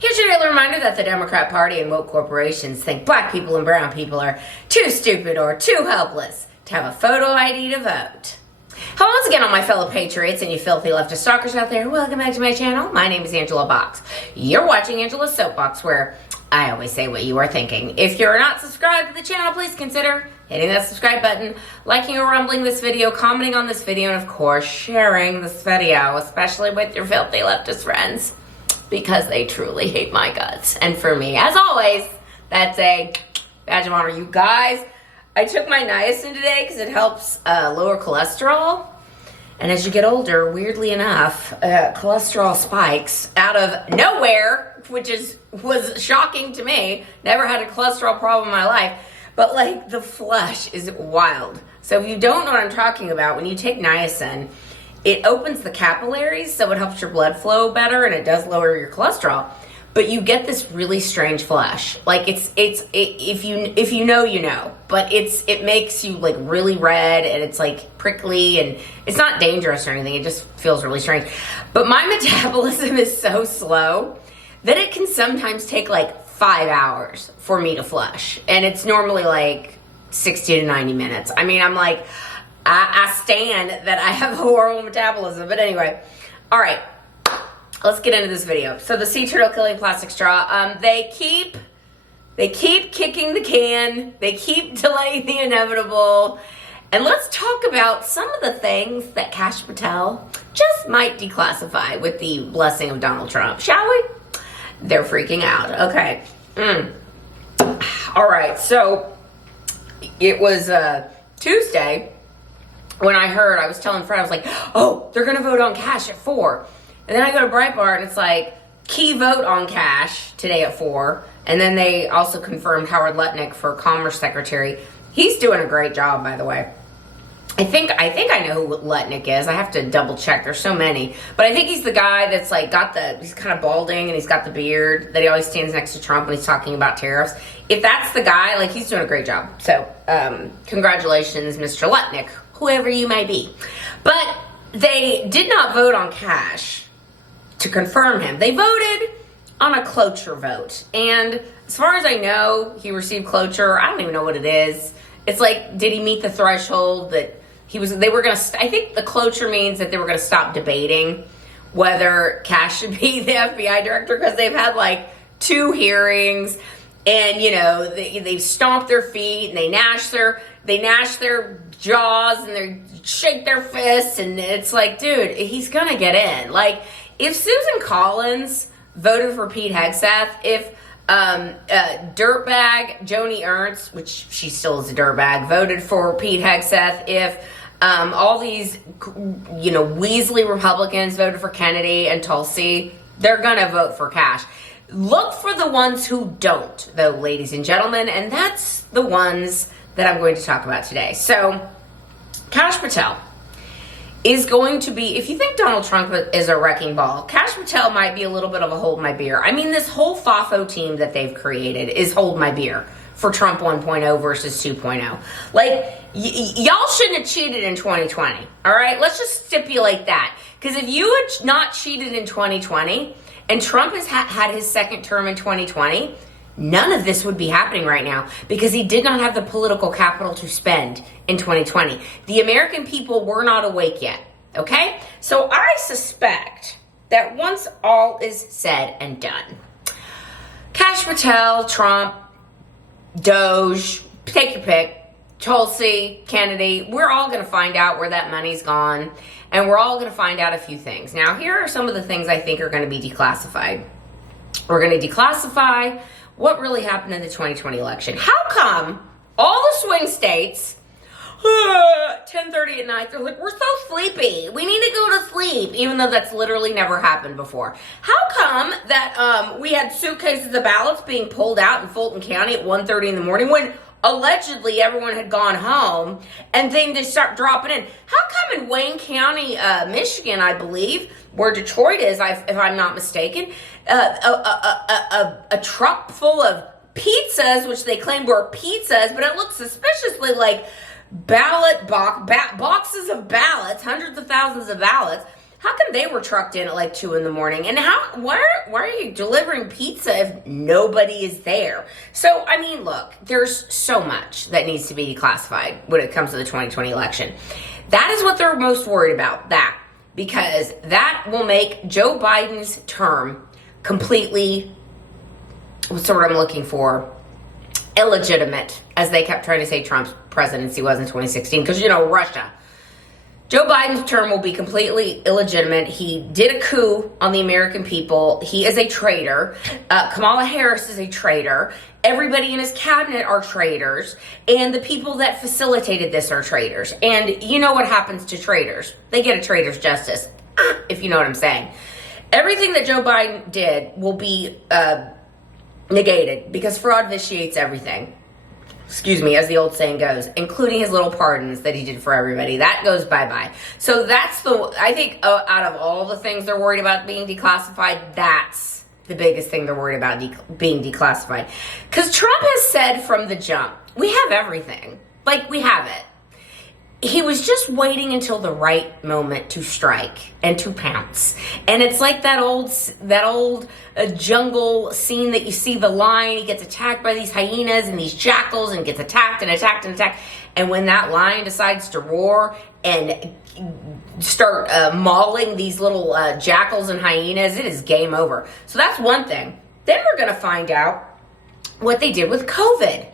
Here's your daily reminder that the Democrat Party and woke corporations think black people and brown people are too stupid or too helpless to have a photo ID to vote. Hello once again, all my fellow patriots and you filthy leftist stalkers out there. Welcome back to my channel. My name is Angela Box. You're watching Angela's Soapbox, where I always say what you are thinking. If you're not subscribed to the channel, please consider hitting that subscribe button, liking or rumbling this video, commenting on this video, and of course, sharing this video, especially with your filthy leftist friends, because they truly hate my guts. And for me, as always, that's a badge of honor. You guys, I took my niacin today because it helps lower cholesterol. And as you get older, weirdly enough, cholesterol spikes out of nowhere, which was shocking to me. Never had a cholesterol problem in my life. But like, the flush is wild. So if you don't know what I'm talking about, when you take niacin, it opens the capillaries, so it helps your blood flow better, and it does lower your cholesterol. But you get this really strange flush. Like if you know, you know. But it makes you like really red, and it's like prickly, and it's not dangerous or anything. It just feels really strange. But my metabolism is so slow that it can sometimes take like 5 hours for me to flush, and it's normally like 60 to 90 minutes. I mean, I'm like, I stand that I have a horrible metabolism. But anyway, all right, let's get into this video. So the sea turtle killing plastic straw, they keep kicking the can, they keep delaying the inevitable, and let's talk about some of the things that Kash Patel just might declassify with the blessing of Donald Trump, shall we? They're freaking out. Okay. All right, so it was Tuesday when I was telling Fred, I was like, oh, they're going to vote on Kash at 4. And then I go to Breitbart, and it's like, key vote on Kash today at 4. And then they also confirmed Howard Lutnick for Commerce Secretary. He's doing a great job, by the way. I think I know who Lutnick is. I have to double check. There's so many. But I think he's the guy that's like he's kind of balding, and he's got the beard that he always stands next to Trump when he's talking about tariffs. If that's the guy, like, he's doing a great job. So, congratulations, Mr. Lutnick, whoever you may be. But they did not vote on Kash to confirm him. They voted on a cloture vote. And as far as I know, he received cloture. I don't even know what it is. It's like, did he meet the threshold that they were going to, I think the cloture means that they were going to stop debating whether Kash should be the FBI director, because they've had like 2 hearings, and you know, they've stomped their feet, and they gnash their jaws, and they shake their fists, and it's like, dude, he's going to get in. Like, if Susan Collins voted for Pete Hegseth, if dirtbag Joni Ernst, which she still is a dirtbag, voted for Pete Hegseth, if all these, you know, Weasley Republicans voted for Kennedy and Tulsi, they're gonna vote for Kash. Look for the ones who don't, though, ladies and gentlemen, and that's the ones that I'm going to talk about today. So, Kash Patel is going to be, if you think Donald Trump is a wrecking ball, Kash Patel might be a little bit of a hold my beer. I mean, this whole FAFO team that they've created is hold my beer for Trump 1.0 versus 2.0. Like, y'all shouldn't have cheated in 2020, all right? Let's just stipulate that. Because if you had not cheated in 2020, and Trump has had his second term in 2020, none of this would be happening right now, because he did not have the political capital to spend in 2020. The American people were not awake yet, okay? So I suspect that once all is said and done, Kash Patel, Trump, Doge, take your pick, Tulsi, Kennedy, we're all going to find out where that money's gone, and we're all going to find out a few things. Now, here are some of the things I think are going to be declassified. We're going to declassify what really happened in the 2020 election. How come all the swing states, 10:30 at night, they're like, we're so sleepy, we need to go to sleep, even though that's literally never happened before? How come that we had suitcases of ballots being pulled out in Fulton County at 1:30 in the morning when allegedly everyone had gone home, and then they start dropping in? How come in Wayne County, Michigan, I believe, where Detroit is, if I'm not mistaken, a truck full of pizzas, which they claimed were pizzas, but it looked suspiciously like boxes of ballots, hundreds of thousands of ballots. How come they were trucked in at like 2 a.m? And why are you delivering pizza if nobody is there? So, I mean, look, there's so much that needs to be declassified when it comes to the 2020 election. That is what they're most worried about, because that will make Joe Biden's term completely, what's the word I'm looking for, illegitimate, as they kept trying to say Trump's presidency was in 2016, because, Russia. Joe Biden's term will be completely illegitimate. He did a coup on the American people. He is a traitor. Kamala Harris is a traitor. Everybody in his cabinet are traitors. And the people that facilitated this are traitors. And you know what happens to traitors? They get a traitor's justice, if you know what I'm saying. Everything that Joe Biden did will be negated because fraud vitiates everything. Excuse me, as the old saying goes, including his little pardons that he did for everybody. That goes bye-bye. So I think out of all the things they're worried about being declassified, that's the biggest thing they're worried about being declassified. Because Trump has said from the jump, we have everything. Like, we have it. He was just waiting until the right moment to strike and to pounce. And it's like that old jungle scene that you see the lion. He gets attacked by these hyenas and these jackals and gets attacked and attacked and attacked. And when that lion decides to roar and start mauling these little jackals and hyenas, it is game over. So that's one thing. Then we're going to find out what they did with COVID.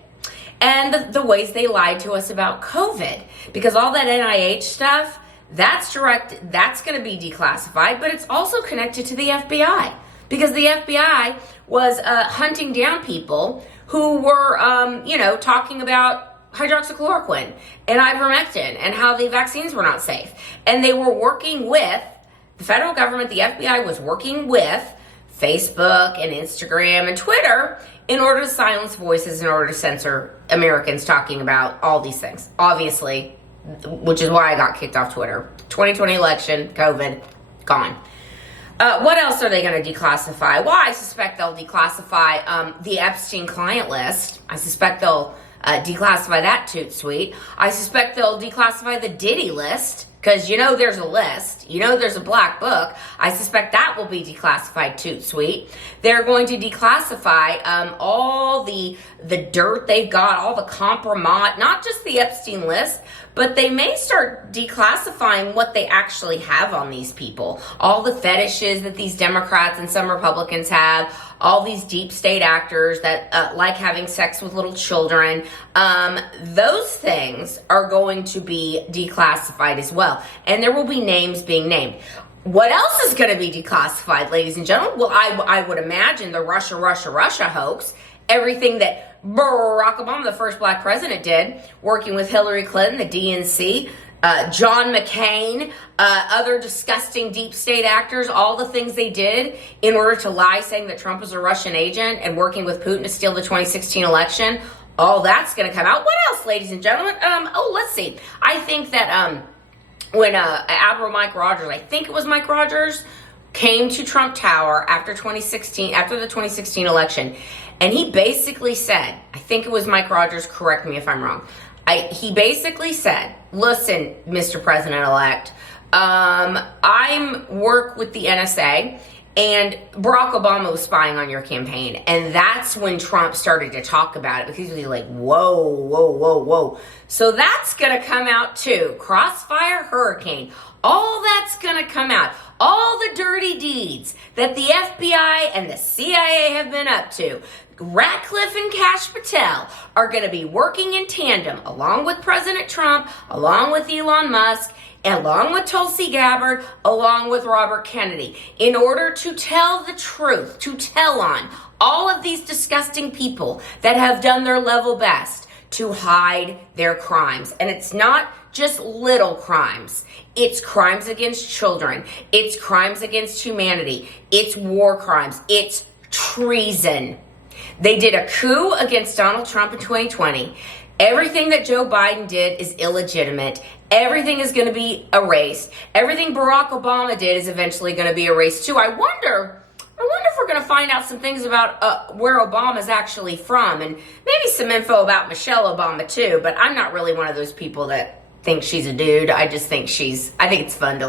And the ways they lied to us about COVID. Because all that NIH stuff, that's going to be declassified, but it's also connected to the FBI. Because the FBI was hunting down people who were, talking about hydroxychloroquine and ivermectin and how the vaccines were not safe. And they were working with, the federal government, the FBI was working with Facebook and Instagram and Twitter in order to silence voices, in order to censor Americans talking about all these things. Obviously, which is why I got kicked off Twitter. 2020 election, COVID, gone. What else are they going to declassify? Well, I suspect they'll declassify the Epstein client list. I suspect they'll declassify that toot sweet. I suspect they'll declassify the Diddy list. Because there's a list. There's a black book. I suspect that will be declassified toot sweet. They're going to declassify all the dirt they've got, all the compromise, not just the Epstein list, but they may start declassifying what they actually have on these people. All the fetishes that these Democrats and some Republicans have, all these deep state actors that like having sex with little children. Those things are going to be declassified as well. And there will be names being named. What else is going to be declassified, ladies and gentlemen? Well, I would imagine the Russia hoax, everything that Barack Obama, the first black president, did, working with Hillary Clinton, the DNC, John McCain, other disgusting deep state actors, all the things they did in order to lie, saying that Trump was a Russian agent and working with Putin to steal the 2016 election. All that's going to come out. What else, ladies and gentlemen? Let's see. I think that when Admiral Mike Rogers, I think it was Mike Rogers, came to Trump Tower after the 2016 election, and he basically said, I think it was Mike Rogers, correct me if I'm wrong, he basically said, listen, Mr. President-elect, I work with the NSA, and Barack Obama was spying on your campaign. And that's when Trump started to talk about it, because he was like, whoa. So that's going to come out too. Crossfire Hurricane. All that's going to come out. All the dirty deeds that the FBI and the CIA have been up to. Ratcliffe and Kash Patel are going to be working in tandem along with President Trump, along with Elon Musk, along with Tulsi Gabbard, along with Robert Kennedy, in order to tell the truth, to tell on all of these disgusting people that have done their level best to hide their crimes. And it's not just little crimes. It's crimes against children. It's crimes against humanity. It's war crimes. It's treason. They did a coup against Donald Trump in 2020. Everything that Joe Biden did is illegitimate. Everything is going to be erased. Everything Barack Obama did is eventually going to be erased too. I wonder if we're going to find out some things about where Obama's actually from, and maybe some info about Michelle Obama too, but I'm not really one of those people that think she's a dude. I just think I think it's fun to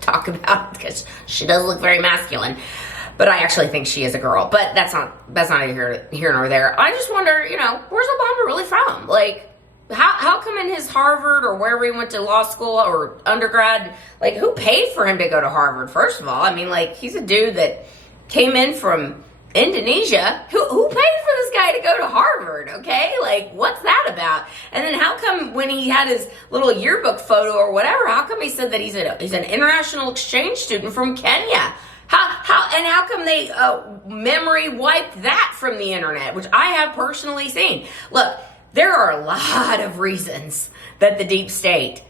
talk about, because she does look very masculine. But I actually think she is a girl. But that's not here nor there. I just wonder, where's Obama really from? Like, how come in his Harvard or wherever he went to law school or undergrad, like, who paid for him to go to Harvard, first of all? I mean, like, he's a dude that came in from Indonesia. Who paid for this guy to go to Harvard, okay? Like, what's that about? And then how come when he had his little yearbook photo or whatever, how come he said that he's an international exchange student from Kenya? How come they memory wiped that from the internet, which I have personally seen? Look, there are a lot of reasons that the deep state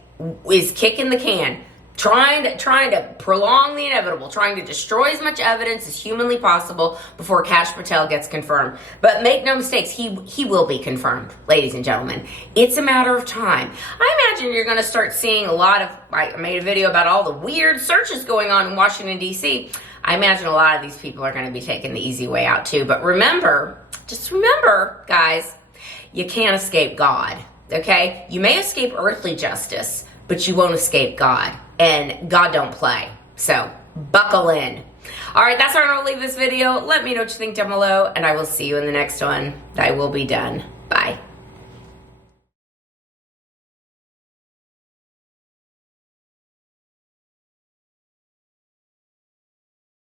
is kicking the can, trying to prolong the inevitable, trying to destroy as much evidence as humanly possible before Kash Patel gets confirmed. But make no mistakes, he will be confirmed, ladies and gentlemen. It's a matter of time. I imagine you're going to start seeing a lot of, I made a video about all the weird searches going on in Washington, D.C. I imagine a lot of these people are going to be taking the easy way out too. But just remember, guys, you can't escape God, okay? You may escape earthly justice, but you won't escape God. And God don't play. So, buckle in. All right, that's where I'm going to leave this video. Let me know what you think down below, and I will see you in the next one. I will be done. Bye.